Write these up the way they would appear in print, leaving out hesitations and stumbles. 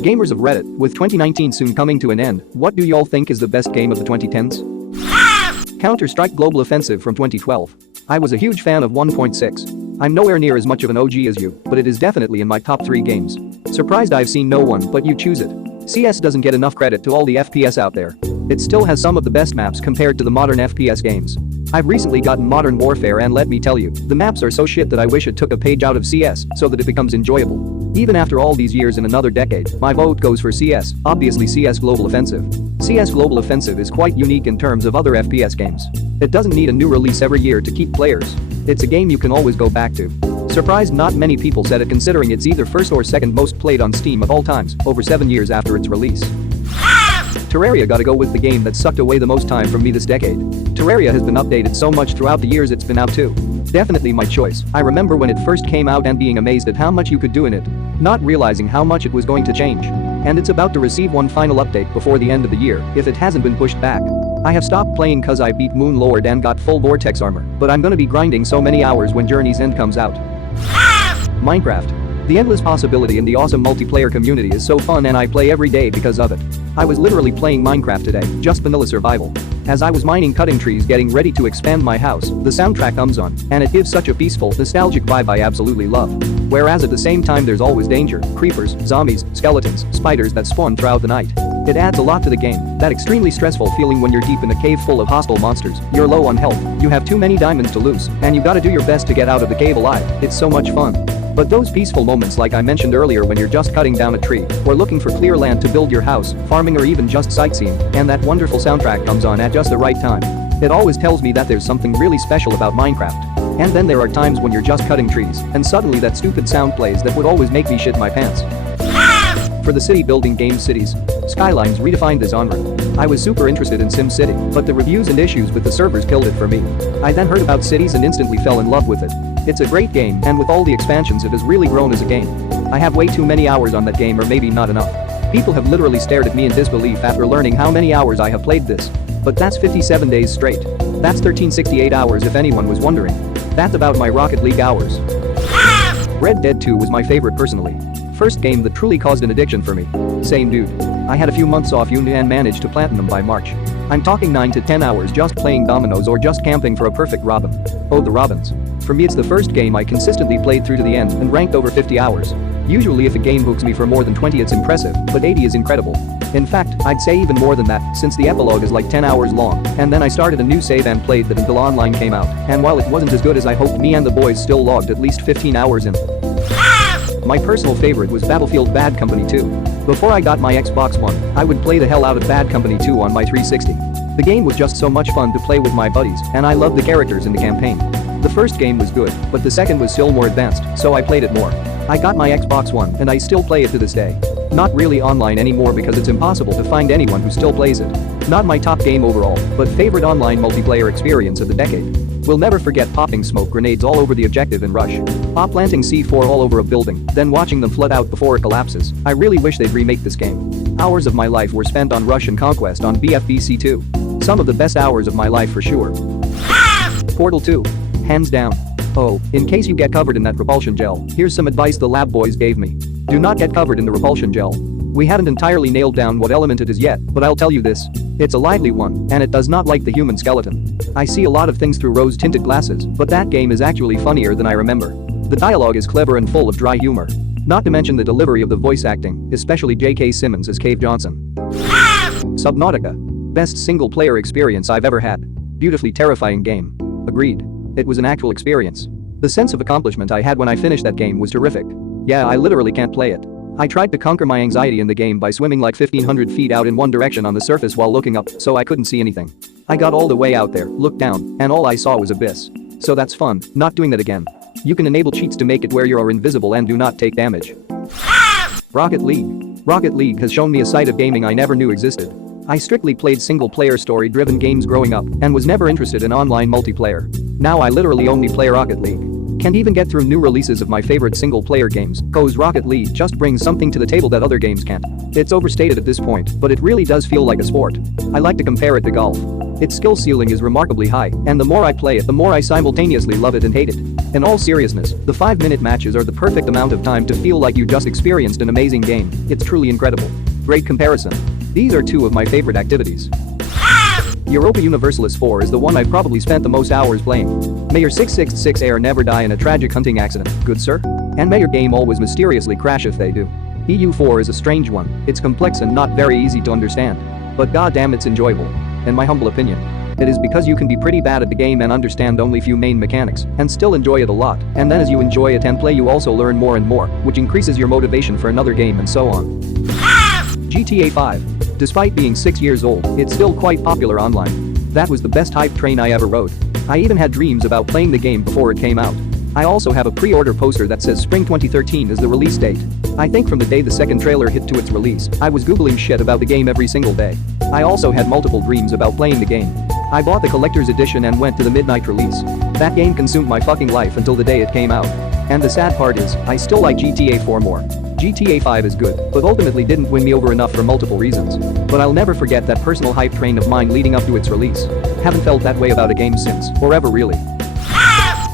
Gamers of Reddit, with 2019 soon coming to an end, what do y'all think is the best game of the 2010s? Counter-Strike Global Offensive from 2012. I was a huge fan of 1.6. I'm nowhere near as much of an OG as you, but it is definitely in my top 3 games. Surprised I've seen no one but you choose it. CS doesn't get enough credit to all the FPS out there. It still has some of the best maps compared to the modern FPS games. I've recently gotten Modern Warfare and let me tell you, the maps are so shit that I wish it took a page out of CS so that it becomes enjoyable. Even after all these years in another decade, my vote goes for CS, obviously CS Global Offensive. CS Global Offensive is quite unique in terms of other FPS games. It doesn't need a new release every year to keep players. It's a game you can always go back to. Surprised not many people said it considering it's either first or second most played on Steam of all times, over 7 years after its release. Terraria gotta go with the game that sucked away the most time from me this decade. Terraria has been updated so much throughout the years it's been out too. Definitely my choice. I remember when it first came out and being amazed at how much you could do in it, not realizing how much it was going to change. And it's about to receive one final update before the end of the year, if it hasn't been pushed back. I have stopped playing cause I beat Moon Lord and got full Vortex armor, but I'm gonna be grinding so many hours when Journey's End comes out. Minecraft. The endless possibility in the awesome multiplayer community is so fun and I play every day because of it. I was literally playing Minecraft today, just vanilla survival. As I was mining cutting trees getting ready to expand my house, the soundtrack comes on, and it gives such a peaceful, nostalgic vibe I absolutely love. Whereas at the same time there's always danger, creepers, zombies, skeletons, spiders that spawn throughout the night. It adds a lot to the game, that extremely stressful feeling when you're deep in a cave full of hostile monsters, you're low on health, you have too many diamonds to lose, and you gotta do your best to get out of the cave alive. It's so much fun. But those peaceful moments like I mentioned earlier when you're just cutting down a tree, or looking for clear land to build your house, farming or even just sightseeing, and that wonderful soundtrack comes on at just the right time. It always tells me that there's something really special about Minecraft. And then there are times when you're just cutting trees, and suddenly that stupid sound plays that would always make me shit my pants. For the city building game Cities Skylines redefined the genre. I was super interested in SimCity, but the reviews and issues with the servers killed it for me. I then heard about Cities and instantly fell in love with it. It's a great game, and with all the expansions it has really grown as a game. I have way too many hours on that game, or maybe not enough. People have literally stared at me in disbelief after learning how many hours I have played this. But that's 57 days straight. That's 1368 hours if anyone was wondering. That's about my Rocket League hours. Red Dead 2 was my favorite personally. First game that truly caused an addiction for me. Same dude. I had a few months off uni and managed to platinum by March. I'm talking 9 to 10 hours just playing dominoes or just camping for a perfect robin. Oh, the robins. For me it's the first game I consistently played through to the end and ranked over 50 hours. Usually if a game hooks me for more than 20 it's impressive, but 80 is incredible. In fact, I'd say even more than that, since the epilogue is like 10 hours long, and then I started a new save and played that until online came out, and while it wasn't as good as I hoped, me and the boys still logged at least 15 hours in. My personal favorite was Battlefield Bad Company 2. Before I got my Xbox One, I would play the hell out of Bad Company 2 on my 360. The game was just so much fun to play with my buddies, and I loved the characters in the campaign. The first game was good, but the second was still more advanced, so I played it more. I got my Xbox One and I still play it to this day. Not really online anymore because it's impossible to find anyone who still plays it. Not my top game overall, but favorite online multiplayer experience of the decade. We'll never forget popping smoke grenades all over the objective in Rush. Planting C4 all over a building, then watching them flood out before it collapses. I really wish they'd remake this game. Hours of my life were spent on Rush and Conquest on BFBC 2. Some of the best hours of my life for sure. Portal 2. Hands down. Oh, in case you get covered in that repulsion gel, here's some advice the lab boys gave me. Do not get covered in the repulsion gel. We haven't entirely nailed down what element it is yet, but I'll tell you this. It's a lively one, and it does not like the human skeleton. I see a lot of things through rose-tinted glasses, but that game is actually funnier than I remember. The dialogue is clever and full of dry humor. Not to mention the delivery of the voice acting, especially J.K. Simmons as Cave Johnson. Subnautica. Best single-player experience I've ever had. Beautifully terrifying game. Agreed. It was an actual experience. The sense of accomplishment I had when I finished that game was terrific. Yeah, I literally can't play it. I tried to conquer my anxiety in the game by swimming like 1,500 feet out in one direction on the surface while looking up, so I couldn't see anything. I got all the way out there, looked down, and all I saw was abyss. So that's fun, not doing that again. You can enable cheats to make it where you are invisible and do not take damage. Rocket League. Rocket League has shown me a side of gaming I never knew existed. I strictly played single-player story-driven games growing up and was never interested in online multiplayer. Now I literally only play Rocket League. Can't even get through new releases of my favorite single-player games, cause Rocket League just brings something to the table that other games can't. It's overstated at this point, but it really does feel like a sport. I like to compare it to golf. Its skill ceiling is remarkably high, and the more I play it, the more I simultaneously love it and hate it. In all seriousness, the 5-minute matches are the perfect amount of time to feel like you just experienced an amazing game. It's truly incredible. Great comparison. These are two of my favorite activities. Europa Universalis 4 is the one I've probably spent the most hours playing. May your 666 heir never die in a tragic hunting accident, good sir? And may your game always mysteriously crash if they do. EU4 is a strange one. It's complex and not very easy to understand. But goddamn, it's enjoyable. In my humble opinion. It is because you can be pretty bad at the game and understand only few main mechanics and still enjoy it a lot, and then as you enjoy it and play you also learn more and more, which increases your motivation for another game and so on. GTA 5. Despite being 6 years old, it's still quite popular online. That was the best hype train I ever rode. I even had dreams about playing the game before it came out. I also have a pre-order poster that says spring 2013 is the release date. I think from the day the second trailer hit to its release, I was googling shit about the game every single day. I also had multiple dreams about playing the game. I bought the collector's edition and went to the midnight release. That game consumed my fucking life until the day it came out. And the sad part is, I still like GTA 4 more. GTA 5 is good, but ultimately didn't win me over enough for multiple reasons. But I'll never forget that personal hype train of mine leading up to its release. Haven't felt that way about a game since, or ever really.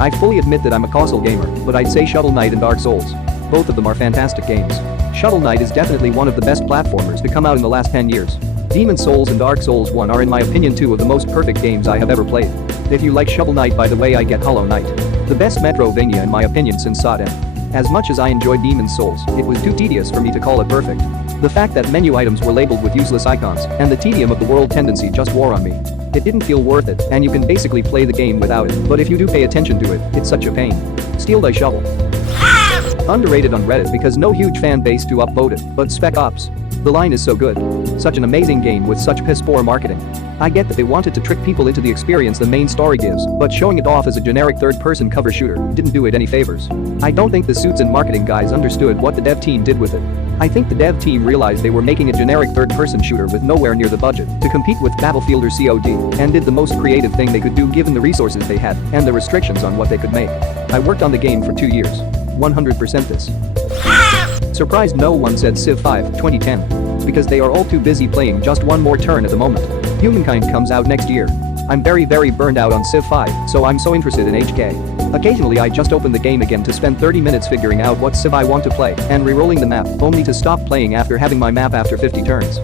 I fully admit that I'm a console gamer, but I'd say Shovel Knight and Dark Souls. Both of them are fantastic games. Shovel Knight is definitely one of the best platformers to come out in the last 10 years. Demon's Souls and Dark Souls 1 are in my opinion two of the most perfect games I have ever played. If you like Shovel Knight, by the way, I get Hollow Knight. The best Metrovania in my opinion since Sodom. As much as I enjoyed Demon's Souls, it was too tedious for me to call it perfect. The fact that menu items were labeled with useless icons and the tedium of the world tendency just wore on me. It didn't feel worth it, and you can basically play the game without it, but if you do pay attention to it, it's such a pain. Steal thy shovel. Underrated on Reddit because no huge fan base to upvote it, but Spec Ops. The line is so good. Such an amazing game with such piss-poor marketing. I get that they wanted to trick people into the experience the main story gives, but showing it off as a generic third-person cover shooter didn't do it any favors. I don't think the suits and marketing guys understood what the dev team did with it. I think the dev team realized they were making a generic third-person shooter with nowhere near the budget to compete with Battlefield or COD, and did the most creative thing they could do given the resources they had and the restrictions on what they could make. I worked on the game for 2 years. 100% this. Surprised no one said Civ 5 2010. Because they are all too busy playing just one more turn at the moment. Humankind comes out next year. I'm very burned out on Civ 5, so I'm so interested in HK. Occasionally I just open the game again to spend 30 minutes figuring out what Civ I want to play and re-rolling the map, only to stop playing after having my map after 50 turns.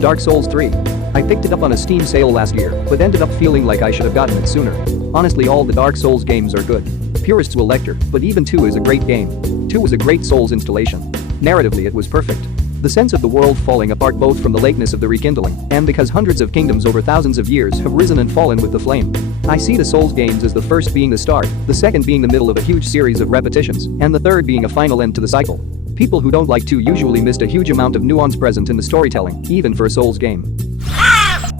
Dark Souls 3. I picked it up on a Steam sale last year, but ended up feeling like I should have gotten it sooner. Honestly, all the Dark Souls games are good. Purists will lecture, but even 2 is a great game. 2 was a great Souls installation. Narratively it was perfect. The sense of the world falling apart both from the lateness of the rekindling and because hundreds of kingdoms over thousands of years have risen and fallen with the flame. I see the Souls games as the first being the start, the second being the middle of a huge series of repetitions, and the third being a final end to the cycle. People who don't like 2 usually missed a huge amount of nuance present in the storytelling, even for a Souls game.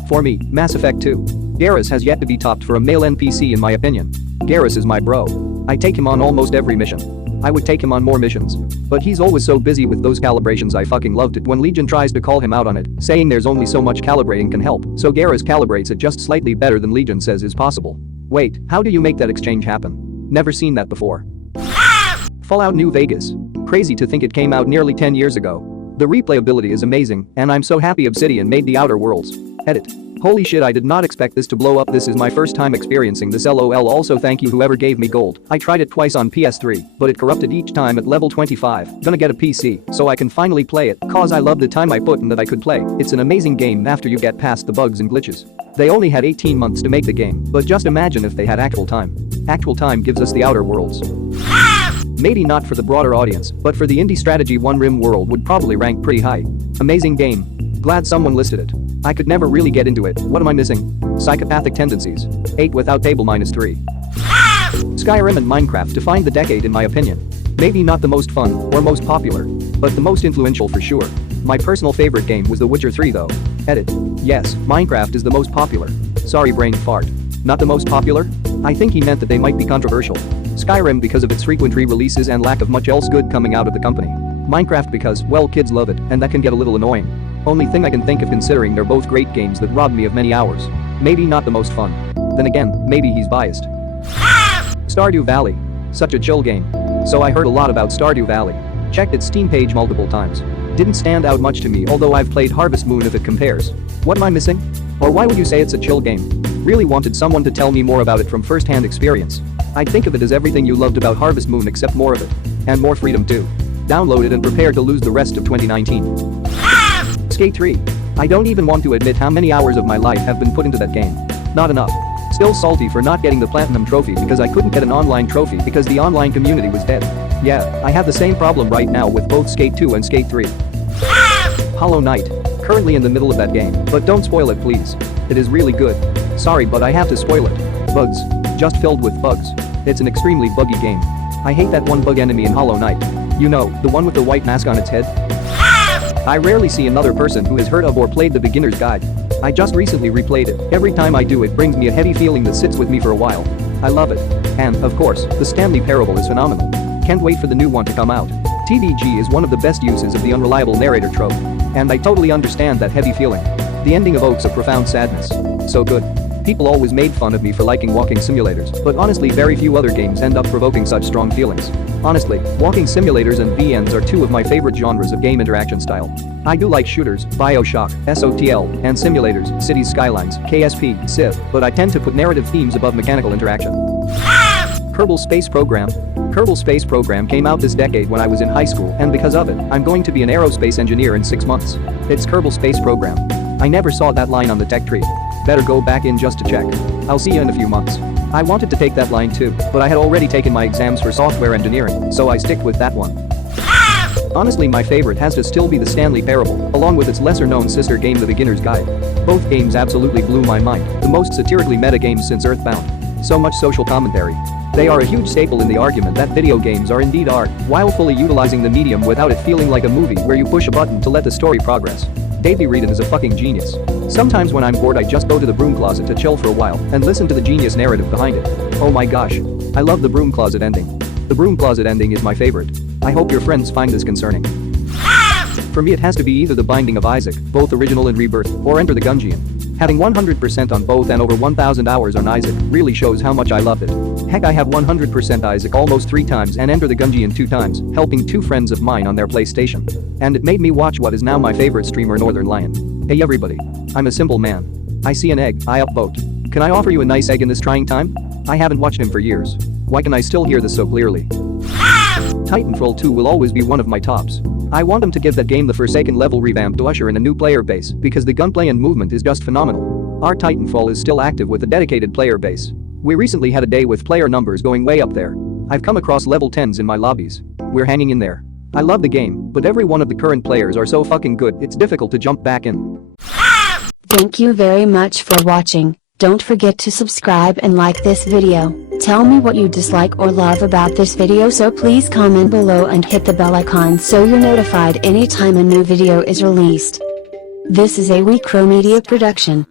For me, Mass Effect 2. Garrus has yet to be topped for a male NPC in my opinion. Garrus is my bro. I take him on almost every mission. I would take him on more missions. But he's always so busy with those calibrations. I fucking loved it when Legion tries to call him out on it, saying there's only so much calibrating can help, so Garrus calibrates it just slightly better than Legion says is possible. Wait, how do you make that exchange happen? Never seen that before. Fallout New Vegas. Crazy to think it came out nearly 10 years ago. The replayability is amazing, and I'm so happy Obsidian made the Outer Worlds. Edit. Holy shit, I did not expect this to blow up. This is my first time experiencing this, lol. Also thank you whoever gave me gold. I tried it twice on PS3, but it corrupted each time at level 25. Gonna get a PC, so I can finally play it, cause I love the time I put in that I could play. It's an amazing game after you get past the bugs and glitches. They only had 18 months to make the game, but just imagine if they had actual time. Actual time gives us the Outer Worlds. Maybe not for the broader audience, but for the indie strategy one, Rim World would probably rank pretty high. Amazing game. Glad someone listed it. I could never really get into it. What am I missing? Psychopathic tendencies. 8 without table -3. Skyrim and Minecraft defined the decade in my opinion. Maybe not the most fun or most popular, but the most influential for sure. My personal favorite game was The Witcher 3 though. Edit. Yes, Minecraft is the most popular. Sorry, brain fart. Not the most popular? I think he meant that they might be controversial. Skyrim because of its frequent re-releases and lack of much else good coming out of the company. Minecraft because, well, kids love it, and that can get a little annoying. Only thing I can think of considering they're both great games that robbed me of many hours. Maybe not the most fun. Then again, maybe he's biased. Stardew Valley. Such a chill game. So I heard a lot about Stardew Valley. Checked its Steam page multiple times. Didn't stand out much to me, although I've played Harvest Moon if it compares. What am I missing? Or why would you say it's a chill game? Really wanted someone to tell me more about it from first-hand experience. I'd think of it as everything you loved about Harvest Moon except more of it. And more freedom too. Download it and prepare to lose the rest of 2019. Skate 3. I don't even want to admit how many hours of my life have been put into that game. Not enough. Still salty for not getting the platinum trophy because I couldn't get an online trophy because the online community was dead. Yeah, I have the same problem right now with both Skate 2 and Skate 3. Hollow Knight. Currently in the middle of that game, but don't spoil it please. It is really good. Sorry but I have to spoil it. Bugs. Just filled with bugs. It's an extremely buggy game. I hate that one bug enemy in Hollow Knight. You know, the one with the white mask on its head? I rarely see another person who has heard of or played the beginner's guide. I just recently replayed it. Every time I do it brings me a heavy feeling that sits with me for a while. I love it. And, of course, the Stanley Parable is phenomenal. Can't wait for the new one to come out. TVG is one of the best uses of the unreliable narrator trope. And I totally understand that heavy feeling. The ending evokes a profound sadness. So good. People always made fun of me for liking walking simulators, but honestly very few other games end up provoking such strong feelings. Honestly, walking simulators and VNs are two of my favorite genres of game interaction style. I do like shooters, BioShock, SOTL, and simulators, Cities Skylines, KSP, Civ, but I tend to put narrative themes above mechanical interaction. Kerbal Space Program. Kerbal Space Program came out this decade when I was in high school, and because of it, I'm going to be an aerospace engineer in 6 months. It's Kerbal Space Program. I never saw that line on the tech tree. Better go back in just to check. I'll see you in a few months. I wanted to take that line too, but I had already taken my exams for software engineering, so I stick with that one. Honestly, my favorite has to still be the Stanley Parable, along with its lesser-known sister game The Beginner's Guide. Both games absolutely blew my mind, the most satirically meta games since Earthbound. So much social commentary. They are a huge staple in the argument that video games are indeed art, while fully utilizing the medium without it feeling like a movie where you push a button to let the story progress. Davey Reedon is a fucking genius. Sometimes when I'm bored I just go to the broom closet to chill for a while and listen to the genius narrative behind it. Oh my gosh. I love the broom closet ending. The broom closet ending is my favorite. I hope your friends find this concerning. For me it has to be either The Binding of Isaac, both original and rebirth, or Enter the Gungeon. Having 100% on both and over 1,000 hours on Isaac really shows how much I loved it. Heck, I have 100% Isaac almost 3 times and Enter the Gungeon 2 times, helping 2 friends of mine on their PlayStation. And it made me watch what is now my favorite streamer, Northern Lion. Hey everybody. I'm a simple man. I see an egg, I upvote. Can I offer you a nice egg in this trying time? I haven't watched him for years. Why can I still hear this so clearly? Titanfall 2 will always be one of my tops. I want him to give that game the Forsaken level revamp to usher in a new player base because the gunplay and movement is just phenomenal. Our Titanfall is still active with a dedicated player base. We recently had a day with player numbers going way up there. I've come across level 10s in my lobbies. We're hanging in there. I love the game, but every one of the current players are so fucking good it's difficult to jump back in. Thank you very much for watching. Don't forget to subscribe and like this video. Tell me what you dislike or love about this video, so please comment below and hit the bell icon so you're notified anytime a new video is released. This is a WeCrow Media production.